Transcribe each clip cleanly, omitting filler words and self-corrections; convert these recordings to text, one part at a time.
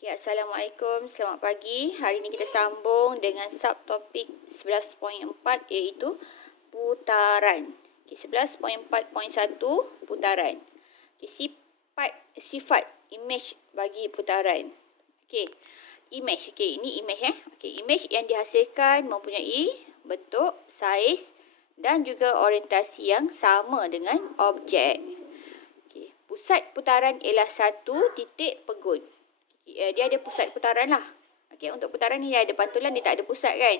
Okay, Assalamualaikum, selamat pagi. Hari ini kita sambung dengan subtopik 11.4 iaitu putaran. Okay, 11.4.1 putaran. Okay, sifat imej bagi putaran. Okay, imej. Okay, ini imej Okay, imej yang dihasilkan mempunyai bentuk, saiz dan juga orientasi yang sama dengan objek. Okay, pusat putaran ialah satu titik pegun. Dia ada pusat putaran lah. Okey, untuk putaran ni dia ada pantulan, dia tak ada pusat kan.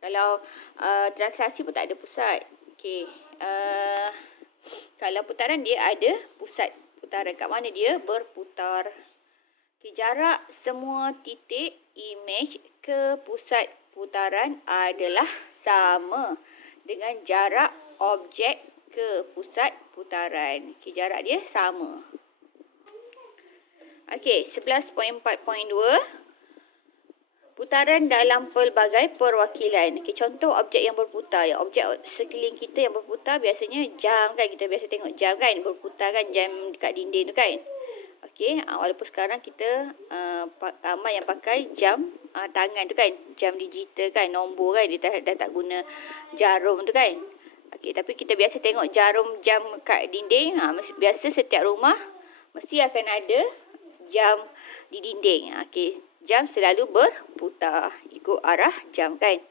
Kalau translasi pun tak ada pusat. Okey, kalau putaran dia ada pusat putaran. Kat mana dia berputar. Okey, jarak semua titik imej ke pusat putaran adalah sama dengan jarak objek ke pusat putaran. Okey, jarak dia sama. Okey, 11.4.2 putaran dalam pelbagai perwakilan. Okey, contoh objek yang berputar. Objek sekeliling kita yang berputar biasanya jam kan. Kita biasa tengok jam kan, berputar kan, jam dekat dinding tu kan. Okey, walaupun sekarang kita ramai yang pakai jam tangan tu kan, jam digital kan, nombor kan, dia dah tak guna jarum tu kan. Okey, tapi kita biasa tengok jarum jam kat dinding. Biasa setiap rumah mesti akan ada jam di dinding. Okey, jam selalu berputar ikut arah jam kan.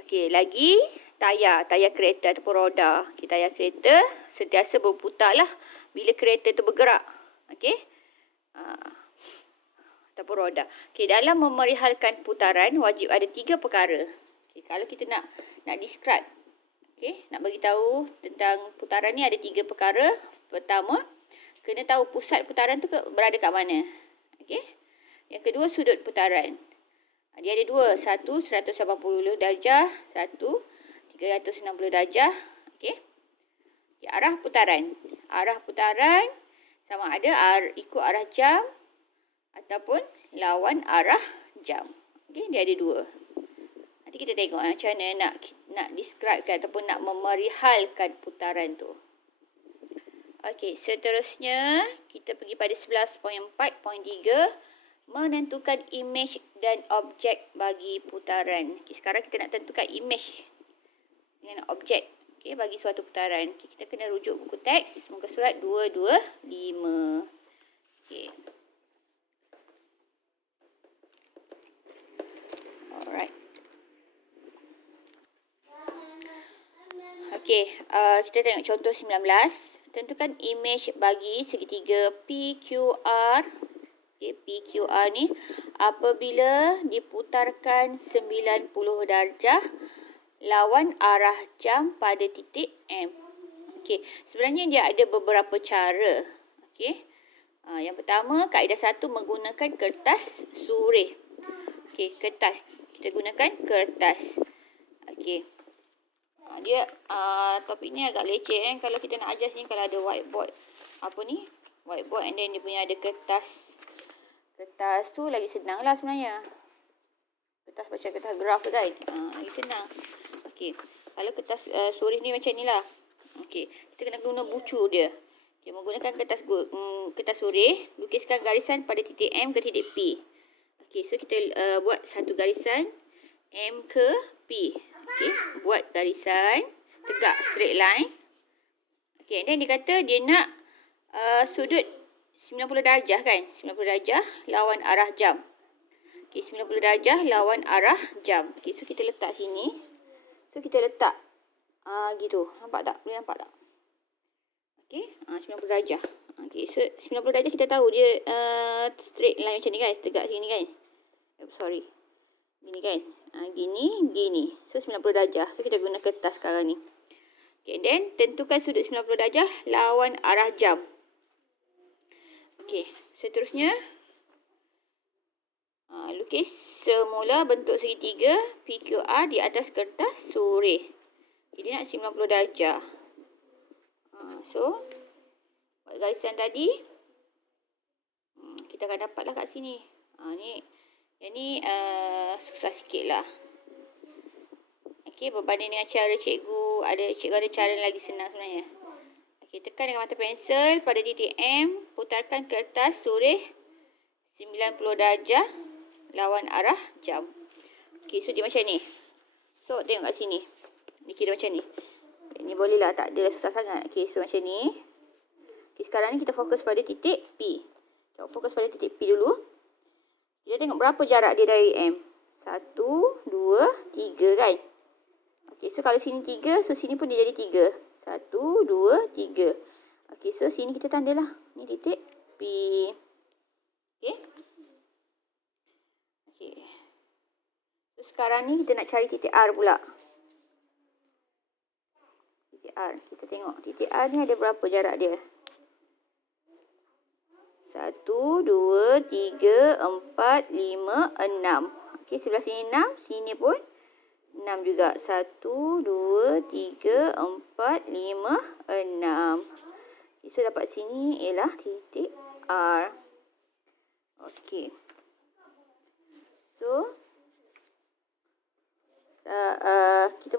Okey, lagi tayar kereta ataupun roda. Okey, tayar kereta sentiasa berputar lah bila kereta tu bergerak. Okey, ataupun roda. Okey, dalam memerihalkan putaran wajib ada 3 perkara. Okey, kalau kita nak describe, okey, nak bagi tahu tentang putaran ni ada 3 perkara. Pertama, kena tahu pusat putaran tu berada kat mana. Okey. Yang kedua, sudut putaran. Dia ada dua. Satu, 180 darjah. Satu, 360 darjah. Okey. Arah putaran. Arah putaran sama ada ikut arah jam ataupun lawan arah jam. Okey, dia ada dua. Nanti kita tengok macam mana nak describekan ataupun nak memerihalkan putaran tu. Okey, seterusnya kita pergi pada 11.4.3 menentukan imej dan objek bagi putaran. Okey, sekarang kita nak tentukan imej dengan objek, okey, bagi suatu putaran. Okey, kita kena rujuk buku teks muka surat 225. Okey. Alright. Okey, kita tengok contoh 19. Tentukan imej bagi segitiga PQR. Okay, PQR ni apabila diputarkan 90 darjah lawan arah jam pada titik M. Okey, sebenarnya dia ada beberapa cara. Okey. Yang pertama, kaedah 1 menggunakan kertas surih. Okey, kertas. Kita gunakan kertas. Okey. Dia topik ni agak leceh kalau kita nak ajar sini, kalau ada whiteboard. Apa ni? Whiteboard and then dia punya ada kertas. Kertas tu lagi senang lah sebenarnya. Kertas macam kertas graf tu kan. Lagi senang. Okey. Kalau kertas surih ni macam ni lah. Okey. Kita kena guna bucu dia. Okay, menggunakan kertas surih, lukiskan garisan pada titik M ke titik P. Okey, so kita buat satu garisan M ke P. Okey, buat garisan tegak, straight line. Okey, dan dia kata dia nak sudut 90 darjah kan? 90 darjah lawan arah jam. Okey, 90 darjah lawan arah jam. Okey, so kita letak sini. So kita letak gitu. Nampak tak? Boleh nampak tak? Okey, 90 darjah. Okey, so 90 darjah kita tahu dia straight line macam ni kan? Tegak sini kan? Sorry. Gini kan? Gini. So 90 darjah. So kita guna kertas sekarang ni. Okay, then tentukan sudut 90 darjah lawan arah jam. Okey, seterusnya lukis semula bentuk segitiga PQR di atas kertas surih. Okay, dia nak 90 darjah. So buat garisan tadi. Kita akan dapatlah kat sini. Yang ni susah sikit lah. Okey, berbanding dengan cara cikgu ada cara lagi senang sebenarnya. Okey, tekan dengan mata pensel pada titik M, putarkan kertas surih 90 darjah lawan arah jam. Okey, so dia macam ni. So, tengok kat sini. Ni kira macam ni. Ni boleh lah, tak ada susah sangat. Okey, so macam ni. Okey, sekarang ni kita fokus pada titik P. Kita fokus pada titik P dulu. Kita tengok berapa jarak dia dari M. 1, 2, 3 kan. Okey, so kalau sini 3, so sini pun dia jadi 3. 1, 2, 3. Okey, so sini kita tandalah. Ni titik P. Okey. Okey. So sekarang ni kita nak cari titik R pula. Titik R. Kita tengok titik R ni ada berapa jarak dia. 1, 2, 3, 4, 5, 6. Okey, sebelah sini 6. Sini pun 6 juga. 1, 2, 3, 4, 5, 6. So, dapat sini ialah titik R. Okey. So, kita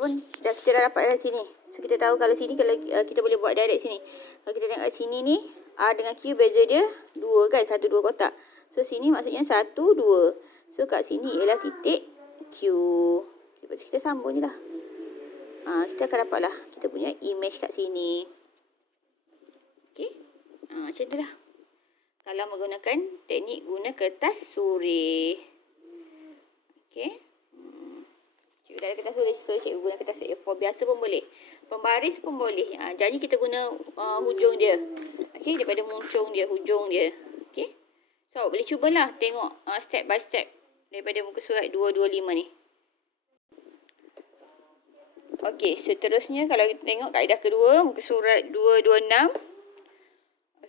dah dapat dari sini. So, kita tahu kalau sini, kalau kita boleh buat direct sini. Kalau kita tengok kat sini ni, R dengan Q beza dia 2 kan. 1, 2 kotak. So, sini maksudnya 1, 2. So, kat sini ialah titik Q. Lepas tu kita sambung je lah. Kita akan dapat lah kita punya image kat sini. Okey. Macam tu lah. Kalau menggunakan teknik guna kertas suri. Okey. Cikgu dah ada kertas suri, so cikgu guna kertas A4 biasa pun boleh. Pembaris pun boleh. Jadi kita guna hujung dia. Okey, daripada muncung dia, hujung dia. Okey. So, boleh cubalah tengok step by step daripada muka surat 225 ni. Okey, seterusnya kalau kita tengok kaedah kedua, muka surat 226.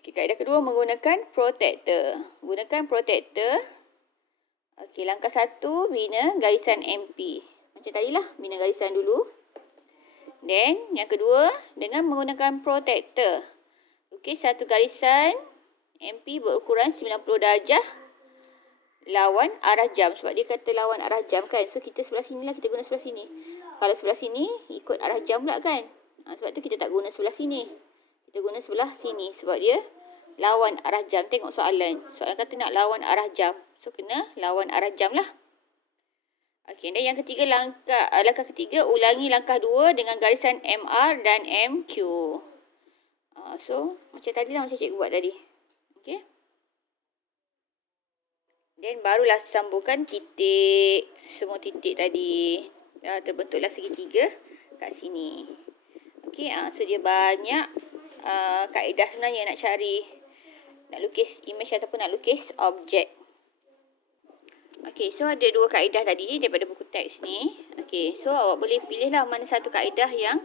Okey, kaedah kedua menggunakan protector. Gunakan protector. Okey, langkah 1, bina garisan MP. Macam tadilah, bina garisan dulu. Then, yang kedua, dengan menggunakan protector. Okey, satu garisan MP berukuran 90 darjah lawan arah jam. Sebab dia kata lawan arah jam kan. So, kita sebelah sini lah, kita guna sebelah sini. Kalau sebelah sini, ikut arah jam pula kan. Sebab tu kita tak guna sebelah sini. Kita guna sebelah sini. Sebab dia lawan arah jam. Tengok soalan. Soalan kata nak lawan arah jam. So, kena lawan arah jam lah. Okey, dan yang ketiga, langkah ketiga, ulangi langkah 2 dengan garisan MR dan MQ. So, macam tadi lah, macam cikgu buat tadi. Okey. Dan barulah sambungkan titik. Semua titik tadi. Terbentuklah segitiga kat sini. Okey, so dia banyak kaedah sebenarnya nak cari. Nak lukis image ataupun nak lukis objek. Okey, so ada 2 kaedah tadi ni daripada buku teks ni. Okey, so awak boleh pilihlah mana satu kaedah yang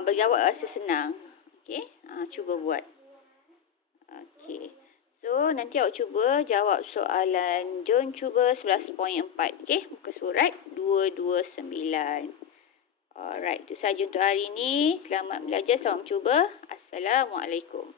bagi awak rasa senang. Okey, cuba buat. Okey, so nanti awak cuba jawab soalan. Jom cuba 11.4. Okey, muka surat 229. Alright, itu sahaja untuk hari ini. Selamat belajar, selamat cuba. Assalamualaikum.